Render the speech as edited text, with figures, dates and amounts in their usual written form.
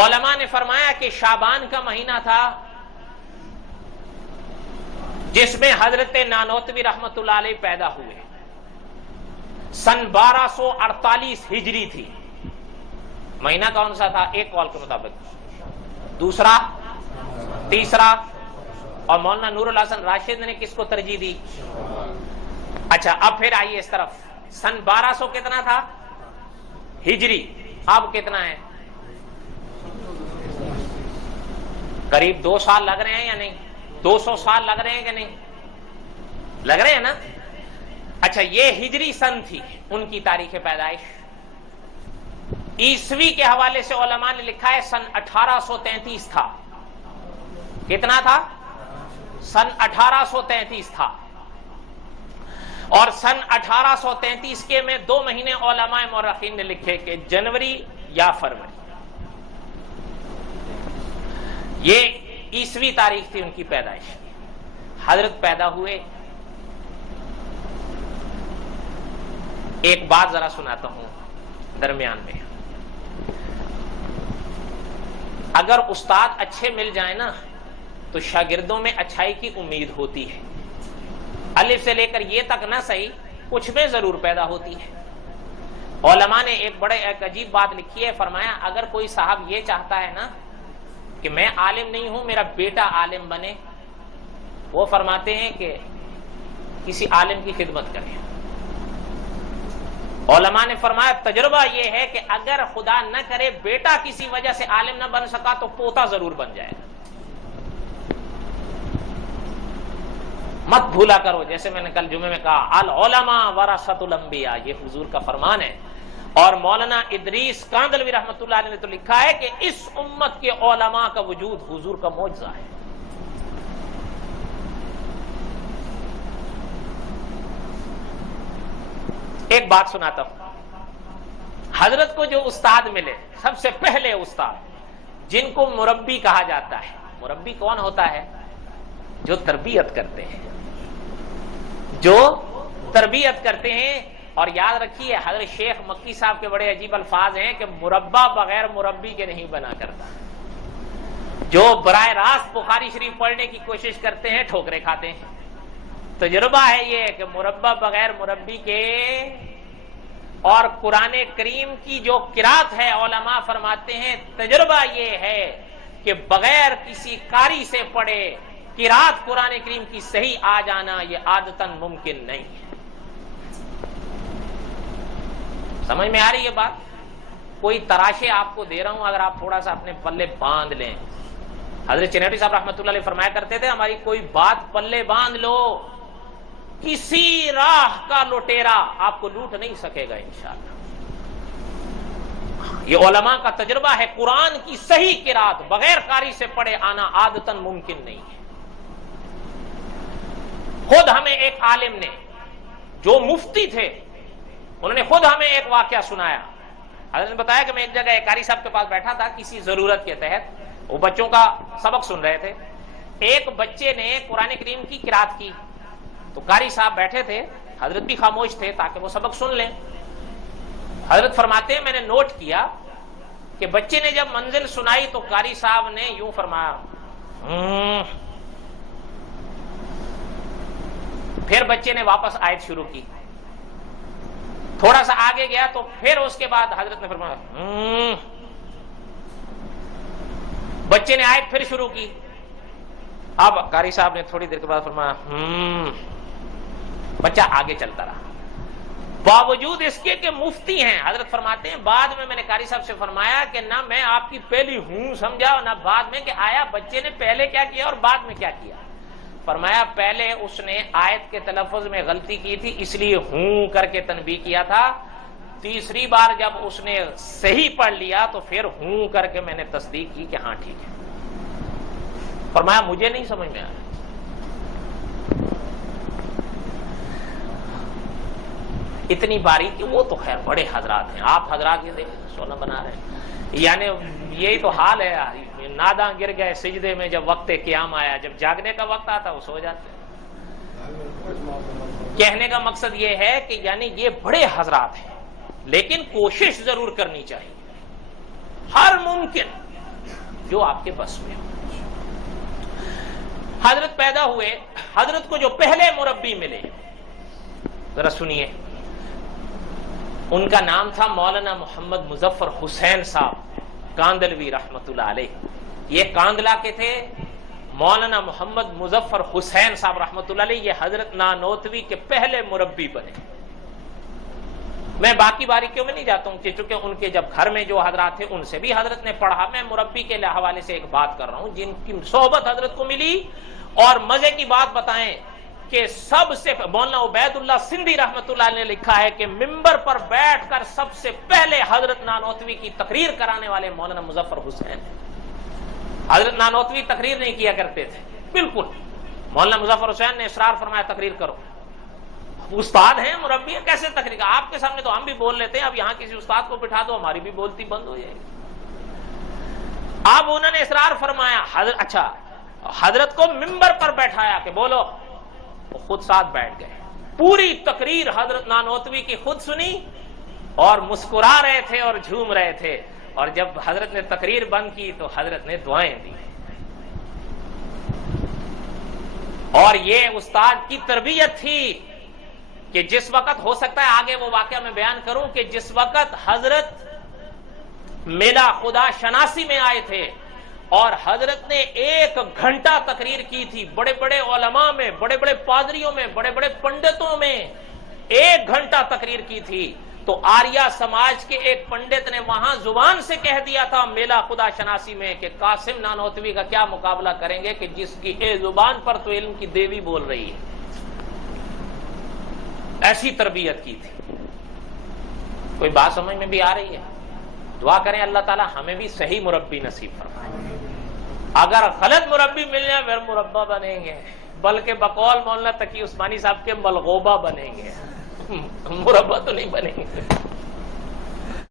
علماء نے فرمایا کہ شعبان کا مہینہ تھا جس میں حضرت نانوتوی رحمت اللہ علیہ پیدا ہوئے. سن 1248 ہجری تھی. مہینہ کون سا تھا؟ ایک قول کے مطابق دوسرا، تیسرا. اور مولانا نور الحسن راشد نے کس کو ترجیح دی؟ اچھا اب پھر آئیے اس طرف. سن 1200 کتنا تھا ہجری؟ اب کتنا ہے؟ قریب 2 سال لگ رہے ہیں یا نہیں؟ 200 سال لگ رہے ہیں کہ نہیں؟ لگ رہے ہیں نا. اچھا یہ ہجری سن تھی ان کی تاریخ پیدائش. عیسوی کے حوالے سے علماء نے لکھا ہے سن 1833 تھا. کتنا تھا؟ سن 1833 تھا. اور سن 1833 کے میں 2 مہینے علماء مورخین نے لکھے کہ جنوری یا فروری. یہ عیسوی تاریخ تھی ان کی پیدائش. حضرت پیدا ہوئے. ایک بات ذرا سناتا ہوں درمیان میں. اگر استاد اچھے مل جائیں نا تو شاگردوں میں اچھائی کی امید ہوتی ہے. الف سے لے کر یہ تک نہ صحیح کچھ میں ضرور پیدا ہوتی ہے. علماء نے ایک عجیب بات لکھی ہے. فرمایا اگر کوئی صاحب یہ چاہتا ہے نا کہ میں عالم نہیں ہوں میرا بیٹا عالم بنے، وہ فرماتے ہیں کہ کسی عالم کی خدمت کریں. علماء نے فرمایا تجربہ یہ ہے کہ اگر خدا نہ کرے بیٹا کسی وجہ سے عالم نہ بن سکا تو پوتا ضرور بن جائے گا. مت بھولا کرو، جیسے میں نے کل جمعے میں کہا العلماء ورثۃ الانبیاء، یہ حضور کا فرمان ہے. اور مولانا ادریس کاندلوی رحمت اللہ علیہ نے تو لکھا ہے کہ اس امت کے علماء کا وجود حضور کا معجزہ ہے. ایک بات سناتا ہوں. حضرت کو جو استاد ملے، سب سے پہلے استاد جن کو مربی کہا جاتا ہے. مربی کون ہوتا ہے؟ جو تربیت کرتے ہیں، جو تربیت کرتے ہیں. اور یاد رکھیے حضرت شیخ مکی صاحب کے بڑے عجیب الفاظ ہیں کہ مربع بغیر مربی کے نہیں بنا کرتا. جو براہ راست بخاری شریف پڑھنے کی کوشش کرتے ہیں ٹھوکریں کھاتے ہیں. تجربہ ہے یہ کہ مربع بغیر مربی کے. اور قرآن کریم کی جو قرات ہے علماء فرماتے ہیں تجربہ یہ ہے کہ بغیر کسی قاری سے پڑھے قرات قرآن کریم کی صحیح آ جانا یہ عادتاً ممکن نہیں ہے. سمجھ میں آ رہی ہے بات؟ کوئی تراشے آپ کو دے رہا ہوں، اگر آپ تھوڑا سا اپنے پلے باندھ لیں. حضرت چنیوٹی صاحب رحمۃ اللہ علیہ فرمایا کرتے تھے ہماری کوئی بات پلے باندھ لو، کسی راہ کا لٹیرا آپ کو لوٹ نہیں سکے گا انشاءاللہ. یہ علماء کا تجربہ ہے. قرآن کی صحیح قرات بغیر قاری سے پڑھے آنا عادتاً ممکن نہیں ہے. خود ہمیں ایک عالم نے جو مفتی تھے انہوں نے خود ہمیں ایک واقعہ سنایا. حضرت نے بتایا کہ میں ایک جگہ ایک قاری صاحب کے پاس بیٹھا تھا کسی ضرورت کے تحت. وہ بچوں کا سبق سن رہے تھے. ایک بچے نے قرآن کریم کی قرات کی تو قاری صاحب بیٹھے تھے، حضرت بھی خاموش تھے تاکہ وہ سبق سن لیں. حضرت فرماتے ہیں میں نے نوٹ کیا کہ بچے نے جب منزل سنائی تو قاری صاحب نے یوں فرمایا. پھر بچے نے واپس آیت شروع کی. تھوڑا سا آگے گیا تو پھر اس کے بعد حضرت نے فرمایا. بچے نے آیت پھر شروع کی. اب قاری صاحب نے تھوڑی دیر کے بعد فرمایا. بچہ آگے چلتا رہا باوجود اس کے کہ مفتی ہیں. حضرت فرماتے ہیں بعد میں نے قاری صاحب سے فرمایا کہ نہ میں آپ کی پہلی ہوں سمجھا نہ بعد میں کہ آیا بچے نے پہلے کیا کیا اور بعد میں کیا کیا. فرمایا پہلے اس نے آیت کے تلفظ میں غلطی کی تھی اس لیے ہوں کر کے تنبیہ کیا تھا. تیسری بار جب اس نے صحیح پڑھ لیا تو پھر ہوں کر کے میں نے تصدیق کی کہ ہاں ٹھیک ہے. فرمایا مجھے نہیں سمجھ میں آ رہا. اتنی باریکی وہ تو خیر بڑے حضرات ہیں. آپ حضرات یہ دیکھیں سونا بنا رہے ہیں. یعنی یہی تو حال ہے. ناداں گر گئے سجدے میں جب وقت قیام آیا. جب جاگنے کا وقت آتا وہ سو جاتے. کہنے کا مقصد یہ ہے کہ یعنی یہ بڑے حضرات ہیں لیکن کوشش ضرور کرنی چاہیے ہر ممکن جو آپ کے بس میں ہو. حضرت پیدا ہوئے, حضرت کو جو پہلے مربی ملے ذرا سنیے, ان کا نام تھا مولانا محمد مظفر حسین صاحب کاندلوی رحمت اللہ علیہ. یہ کاندلا کے تھے. مولانا محمد مظفر حسین صاحب رحمت اللہ علیہ یہ حضرت نانوتوی کے پہلے مربی بنے. میں باقی باریکیوں میں نہیں جاتا ہوں چونکہ ان کے جب گھر میں جو حضرات تھے ان سے بھی حضرت نے پڑھا. میں مربی کے حوالے سے ایک بات کر رہا ہوں جن کی صحبت حضرت کو ملی. اور مزے کی بات بتائیں کہ سب سے مولانا عبید اللہ سندھی رحمت اللہ نے لکھا ہے کہ ممبر پر بیٹھ کر سب سے پہلے حضرت نانوتوی کی تقریر کرانے والے مولانا مظفر حسین. حضرت نانوتوی تقریر نہیں کیا کرتے تھے بالکل. مولانا مظفر حسین نے اصرار فرمایا تقریر کرو. استاد ہیں, مربی ہیں, کیسے تقریر کا؟ آپ کے سامنے تو ہم بھی بول لیتے ہیں, اب یہاں کسی استاد کو بٹھا دو ہماری بھی بولتی بند ہو جائے گی. اب انہوں نے اصرار فرمایا اچھا حضرت کو ممبر پر بیٹھایا کہ بولو, وہ خود ساتھ بیٹھ گئے. پوری تقریر حضرت نانوتوی کی خود سنی اور مسکرا رہے تھے اور جھوم رہے تھے. اور جب حضرت نے تقریر بند کی تو حضرت نے دعائیں دی. اور یہ استاد کی تربیت تھی کہ جس وقت ہو سکتا ہے آگے وہ واقعہ میں بیان کروں کہ جس وقت حضرت میلا خدا شناسی میں آئے تھے اور حضرت نے 1 گھنٹہ تقریر کی تھی, بڑے بڑے علماء میں, بڑے بڑے پادریوں میں, بڑے بڑے پنڈتوں میں 1 گھنٹہ تقریر کی تھی. تو آریہ سماج کے ایک پنڈت نے وہاں زبان سے کہہ دیا تھا میلا خدا شناسی میں کہ قاسم نانوتوی کا کیا مقابلہ کریں گے کہ جس کی زبان پر تو علم کی دیوی بول رہی ہے. ایسی تربیت کی تھی. کوئی بات سمجھ میں بھی آ رہی ہے؟ دعا کریں اللہ تعالی ہمیں بھی صحیح مربی نصیب فرمائے. اگر غلط مربی مل جائے پھر مربع بنیں گے, بلکہ بقول مولانا تقی عثمانی صاحب کے ملغوبہ بنیں گے, مربع تو نہیں بنیں گے.